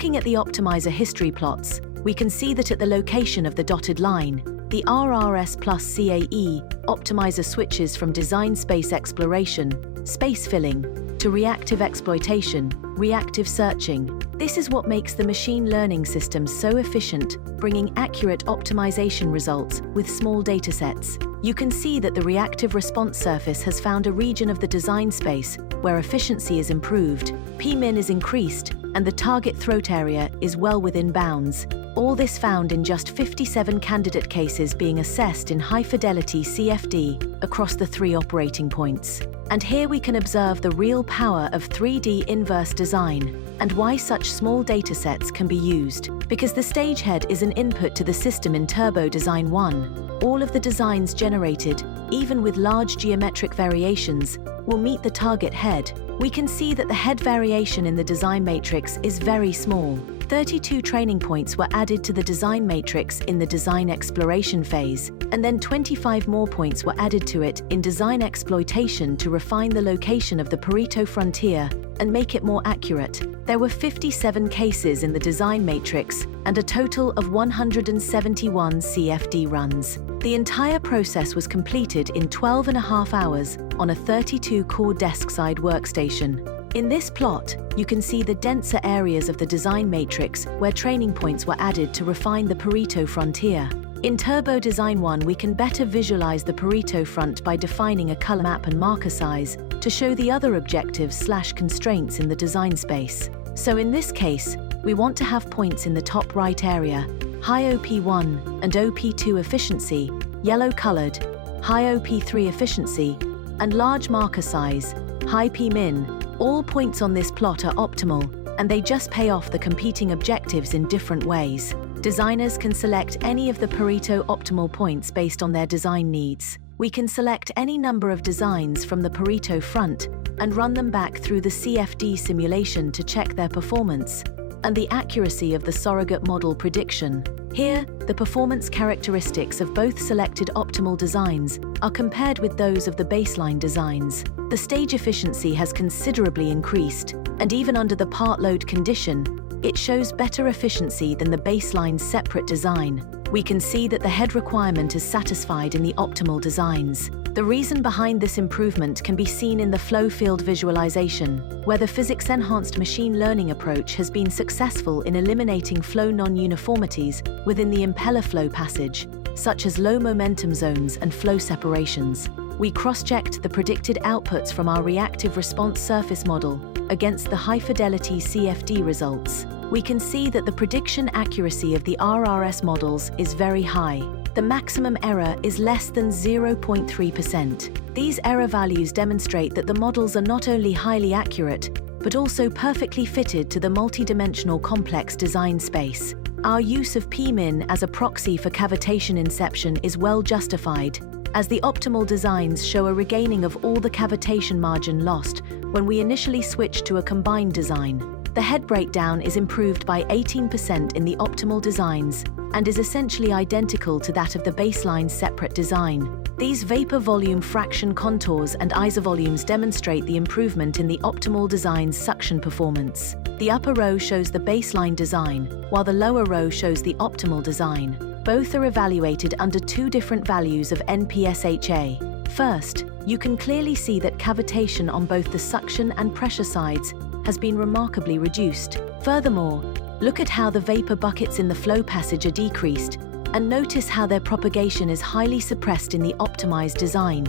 Looking at the optimizer history plots, we can see that at the location of the dotted line, the RRS+CAE optimizer switches from design space exploration, space filling, to reactive exploitation, reactive searching. This is what makes the machine learning system so efficient, bringing accurate optimization results with small datasets. You can see that the reactive response surface has found a region of the design space where efficiency is improved, P-min is increased, and the target throat area is well within bounds. All this found in just 57 candidate cases being assessed in high-fidelity CFD across the 3 operating points. And here we can observe the real power of 3D inverse design and why such small datasets can be used. Because the stage head is an input to the system in Turbo Design 1, all of the designs generated, even with large geometric variations, will meet the target head. We can see that the head variation in the design matrix is very small. 32 training points were added to the design matrix in the design exploration phase, and then 25 more points were added to it in design exploitation to refine the location of the Pareto frontier and make it more accurate. There were 57 cases in the design matrix and a total of 171 CFD runs. The entire process was completed in 12.5 hours on a 32-core desk-side workstation. In this plot, you can see the denser areas of the design matrix where training points were added to refine the Pareto frontier. In Turbo Design 1, we can better visualize the Pareto front by defining a color map and marker size to show the other objectives/constraints in the design space. So in this case, we want to have points in the top right area, high OP1 and OP2 efficiency, yellow-colored, high OP3 efficiency, and large marker size, high P-min. All points on this plot are optimal, and they just pay off the competing objectives in different ways. Designers can select any of the Pareto optimal points based on their design needs. We can select any number of designs from the Pareto front and run them back through the CFD simulation to check their performance and the accuracy of the surrogate model prediction. Here, the performance characteristics of both selected optimal designs are compared with those of the baseline designs. The stage efficiency has considerably increased, and even under the part load condition, it shows better efficiency than the baseline's separate design. We can see that the head requirement is satisfied in the optimal designs. The reason behind this improvement can be seen in the flow field visualization, where the physics-enhanced machine learning approach has been successful in eliminating flow non-uniformities within the impeller flow passage, such as low momentum zones and flow separations. We cross-checked the predicted outputs from our reactive response surface model against the high-fidelity CFD results. We can see that the prediction accuracy of the RRS models is very high. The maximum error is less than 0.3%. These error values demonstrate that the models are not only highly accurate, but also perfectly fitted to the multidimensional complex design space. Our use of P-min as a proxy for cavitation inception is well justified, as the optimal designs show a regaining of all the cavitation margin lost when we initially switched to a combined design. The head breakdown is improved by 18% in the optimal designs and is essentially identical to that of the baseline separate design. These vapor volume fraction contours and isovolumes demonstrate the improvement in the optimal design's suction performance. The upper row shows the baseline design, while the lower row shows the optimal design. Both are evaluated under 2 different values of NPSHA. First, you can clearly see that cavitation on both the suction and pressure sides has been remarkably reduced. Furthermore, look at how the vapor buckets in the flow passage are decreased, and notice how their propagation is highly suppressed in the optimized design.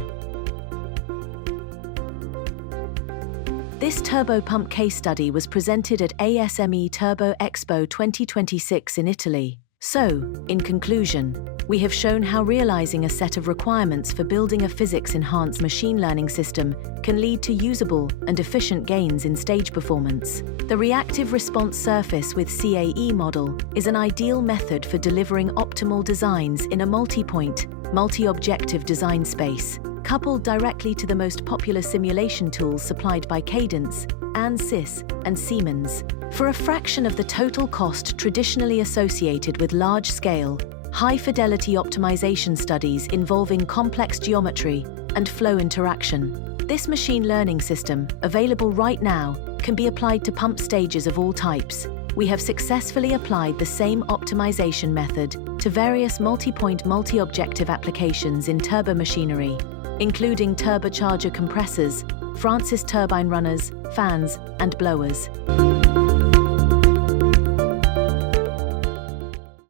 This turbo pump case study was presented at ASME Turbo Expo 2026 in Italy. So, in conclusion, we have shown how realizing a set of requirements for building a physics-enhanced machine learning system can lead to usable and efficient gains in stage performance. The reactive response surface with CAE model is an ideal method for delivering optimal designs in a multi-point, multi-objective design space, coupled directly to the most popular simulation tools supplied by Cadence, ANSYS, and Siemens. For a fraction of the total cost traditionally associated with large-scale, high-fidelity optimization studies involving complex geometry and flow interaction, this machine learning system, available right now, can be applied to pump stages of all types. we have successfully applied the same optimization method to various multi-point multi-objective applications in turbomachinery, including turbocharger compressors, Francis turbine runners, fans, and blowers.